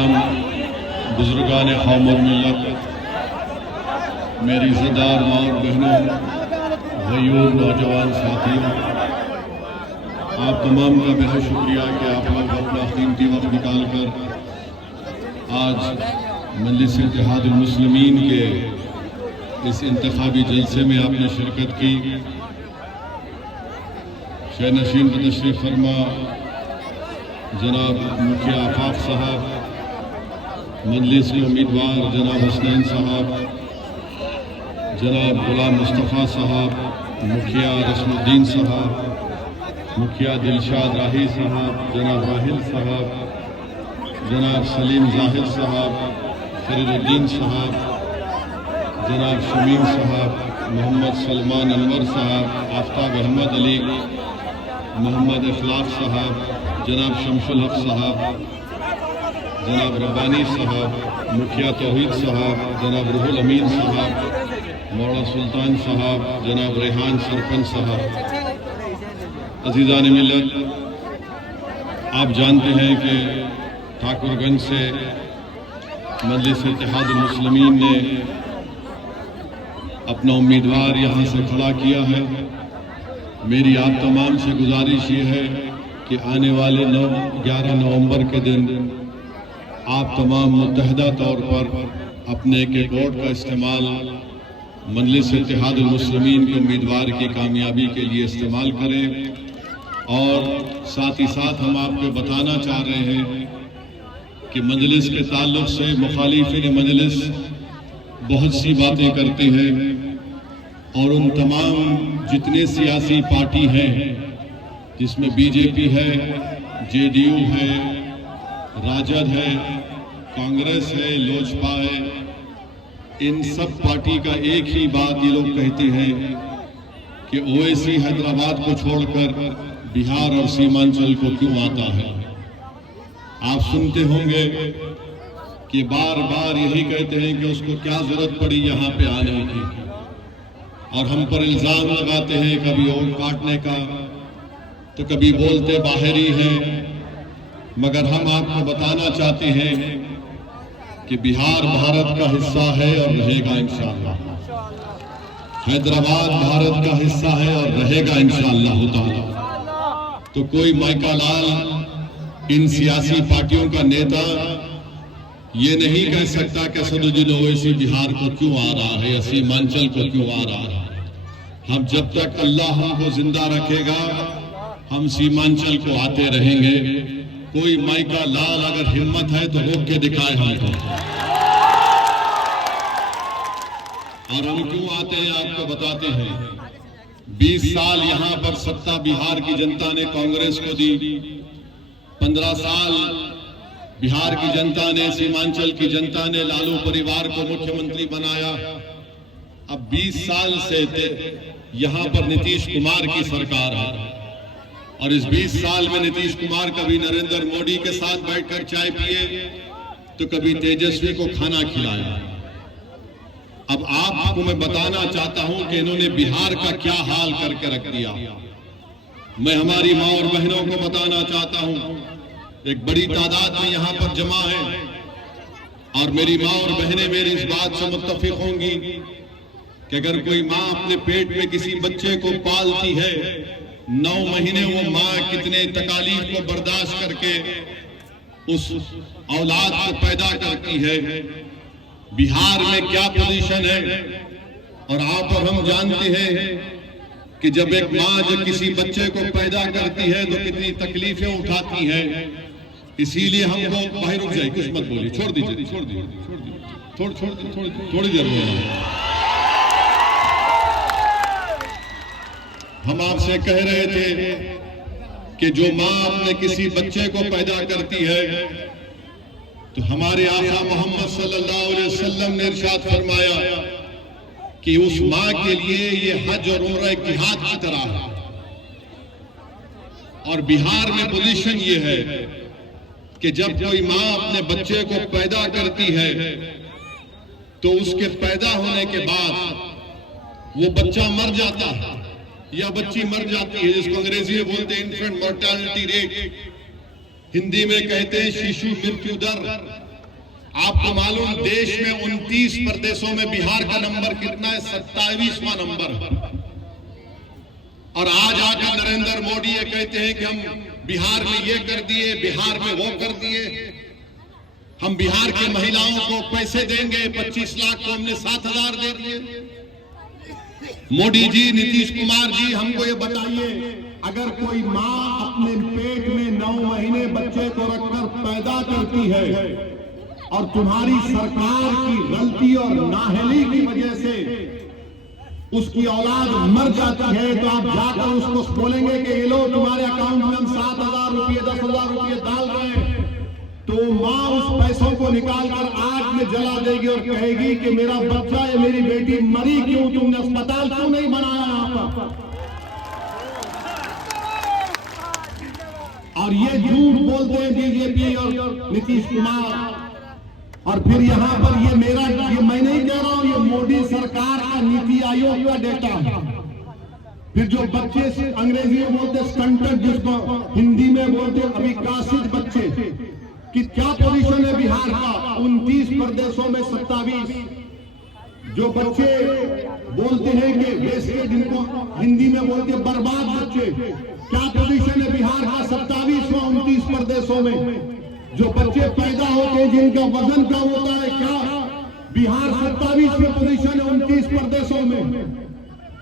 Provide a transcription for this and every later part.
तमाम बुजुर्गान कौम और मिल्लत, मेरी इज़्ज़तदार माँ और बहनों, भाइयों, नौजवान साथियों, आप तमाम का बेहद शुक्रिया कि आप लोग अपना कीमती वक्त निकाल कर आज मजलिस इत्तेहादुल मुस्लिमीन के इस इंतखाबी जलसे में आपने शिरकत की। शह नशीन पर तशरीफ़ फरमा जनाब मुखिया आफाक साहब, मजलिस के उम्मीदवार जनाब हसनैन साहब, जनाब गुलाम मुस्तफ़ा साहब, मुखिया रस्मुद्दीन साहब, मुखिया दिलशाद राही साहब, जनाब राहिल साहब, जनाब सलीम जाहिद साहब, फरीदुद्दीन साहब, जनाब शमीम साहब, मोहम्मद सलमान अनवर साहब, आफ्ताब अहमद अली, मोहम्मद इखलाक साहब, जनाब शमसुल हक साहब, जनाब रब्बानी साहब, मुखिया तौहीद साहब, जनाब रूहुल अमीन साहब, मौलाना सुल्तान साहब, जनाब रेहान सरपंच साहब। अजीज़ान मिल्लत, आप जानते हैं कि ठाकुरगंज से मजलिस इत्तेहादुल मुस्लिमीन ने अपना उम्मीदवार यहाँ से खड़ा किया है। मेरी आप तमाम से गुजारिश ये है कि आने वाले 11 नवंबर के दिन आप तमाम मुत्तहदा तौर पर अपने एक वोट का इस्तेमाल मजलिस इत्तेहादुल मुस्लिमीन के उम्मीदवार की कामयाबी के लिए इस्तेमाल करें। और साथ ही साथ हम आपको बताना चाह रहे हैं कि मजलिस के ताल्लुक से मुखालिफिन मजलिस बहुत सी बातें करते हैं और उन तमाम जितने सियासी पार्टी हैं, जिसमें बीजेपी है, जेडीयू है, राजद है, कांग्रेस है, लोजपा है, इन सब पार्टी का एक ही बात ये लोग कहते हैं कि ओवैसी हैदराबाद को छोड़कर बिहार और सीमांचल को क्यों आता है। आप सुनते होंगे कि बार बार यही कहते हैं कि उसको क्या जरूरत पड़ी यहाँ पे आने की, और हम पर इल्जाम लगाते हैं कभी वोट काटने का, तो कभी बोलते बाहरी है। मगर हम आपको बताना चाहते हैं कि बिहार भारत का हिस्सा है और रहेगा इंशाअल्लाह। हैदराबाद भारत का हिस्सा है और रहेगा इंशाअल्लाह ताला। तो कोई माइका लाल इन सियासी पार्टियों का नेता ये नहीं कह सकता कि असदुद्दीन ओवैसी बिहार को क्यों आ रहा है या सीमांचल को क्यों आ रहा है। हम जब तक अल्लाह हमको जिंदा रखेगा हम सीमांचल को आते रहेंगे। कोई माइका लाल अगर हिम्मत है तो रोक के दिखाए हमको। और हम क्यों आते हैं आपको बताते हैं। 20 साल यहाँ पर सत्ता बिहार की जनता ने कांग्रेस को दी, 15 साल बिहार की जनता ने, सीमांचल की जनता ने लालू परिवार को मुख्यमंत्री बनाया। अब 20 साल से यहाँ पर नीतीश कुमार की सरकार है और इस 20 साल में नीतीश कुमार कभी नरेंद्र मोदी के साथ बैठकर चाय पिए तो कभी तेजस्वी को खाना खिलाया। अब आपको मैं बताना चाहता हूं कि इन्होंने बिहार का क्या हाल करके रख दिया। मैं हमारी मां और बहनों को बताना चाहता हूं, एक बड़ी तादाद में यहां पर जमा है और मेरी मां और बहनें मेरी इस बात से मुत्तफिक होंगी कि अगर कोई मां अपने पेट में किसी बच्चे को पालती है, 9 महीने वो मां कितने तकालीफ को बर्दाश्त करके उस औलाद को पैदा करती है। बिहार में क्या पोजीशन है और आप और हम जानते हैं कि जब एक मां जब किसी बच्चे को पैदा करती है तो कितनी तकलीफें उठाती है। इसीलिए हमको भाई रुक जाए, कुछ मत बोलिए, छोड़ दीजिए, थोड़ी देर में हम आपसे कह रहे थे कि जो मां अपने किसी बच्चे को पैदा करती है तो हमारे आका मोहम्मद सल्लल्लाहु अलैहि वसल्लम ने इरशाद फरमाया कि उस मां के लिए ये हज और उम्रा एक जिहाद की तरह है। और बिहार में पोजीशन ये है कि जब कोई मां अपने बच्चे को पैदा करती है तो उसके पैदा होने के बाद वो बच्चा मर जाता है या बच्ची मर जाती है, जिसको अंग्रेजी में बोलते हैं इन्फेंट मोर्टेलिटी रेट, हिंदी में कहते हैं शिशु मृत्यु दर। आपको मालूम देश में 29 प्रदेशों में बिहार का नंबर कितना है? 27वां नंबर। और आज आकर नरेंद्र मोदी ये कहते हैं कि हम बिहार में ये कर दिए, बिहार में वो कर दिए, हम बिहार की महिलाओं को पैसे देंगे, 25 लाख को हमने 7,000 दे दिए। मोदी जी, नीतीश कुमार जी, हमको ये बताइए, अगर कोई माँ अपने पेट में 9 महीने बच्चे को रखकर पैदा करती है और तुम्हारी सरकार की गलती और नाअहली की वजह से उसकी औलाद मर जाती है, तो आप जाकर उसको बोलेंगे कि ये लो तुम्हारे अकाउंट में हम 7,000 रुपये 10,000 रुपये डाल रहे हैं, तो माँ उस पैसों को निकालकर आग में जला देगी और कहेगी कि मेरा बच्चा या मेरी बेटी मरी क्यों, तुमने अस्पताल क्यों नहीं बनाया यहाँ पर? और ये झूठ बोलते हैं बीजेपी और नीतीश कुमार। और फिर यहाँ पर ये मैं नहीं कह रहा हूं, ये मोदी सरकार का नीति आयोग का डेटा है। फिर जो बच्चे अंग्रेजी में बोलते स्टंटेड, जिसको हिंदी में बोलते अविकसित बच्चे, कि क्या पोजीशन है बिहार का? 29 प्रदेशों में 27। जो बच्चे बोलते हैं कि वेस्टेड, जिनको हिंदी में बोलते बर्बाद बच्चे, क्या पोजीशन है बिहार का? 27वां 29 प्रदेशों में। जो बच्चे पैदा होते हैं जिनका वजन कम होता है, क्या बिहार 27वें पोजीशन है 29 प्रदेशों में?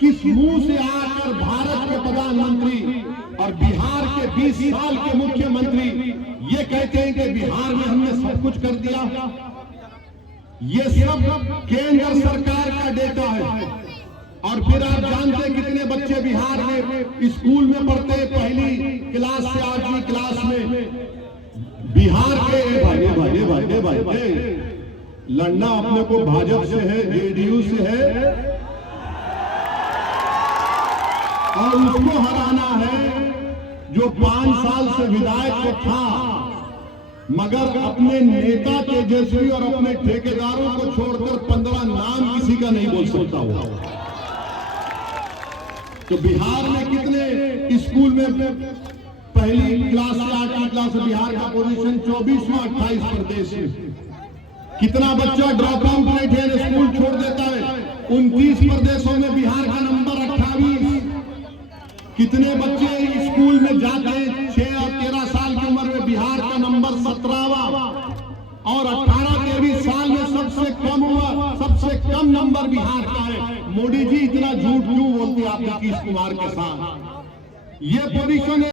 किस मुंह से आकर भारत के प्रधानमंत्री और बिहार के 20 साल के मुख्यमंत्री ये कहते हैं कि बिहार में हमने सब कुछ कर दिया? ये सब केंद्र सरकार का डेटा है। और फिर आप जानते हैं कितने बच्चे बिहार में स्कूल में पढ़ते हैं, पहली क्लास से 8वीं क्लास में? बिहार के भाई लड़ना अपने को भाजपा से है, जेडीयू से है, और उसको हराना है जो 5 साल से विधायक को था, मगर अपने नेता तेजस्वी और अपने ठेकेदारों को छोड़कर 15 नाम किसी का नहीं बोल सकता हुआ। तो बिहार में कितने स्कूल में पहली क्लास से 8वीं क्लास से बिहार का पोजीशन 24वां 28 प्रदेश में? कितना बच्चा ड्रॉप आउट रेट है, स्कूल छोड़ देता है? 29 प्रदेशों में बिहार का नंबर 28। कितने बच्चे स्कूल में जाते हैं 6 और 13 साल की उम्र में? बिहार का नंबर 17वां। और 18-23 साल में सबसे कम हुआ, सबसे कम नंबर बिहार का है। मोदी जी, इतना झूठ क्यों बोलते आप नीतीश कुमार के साथ? ये पोजीशन है।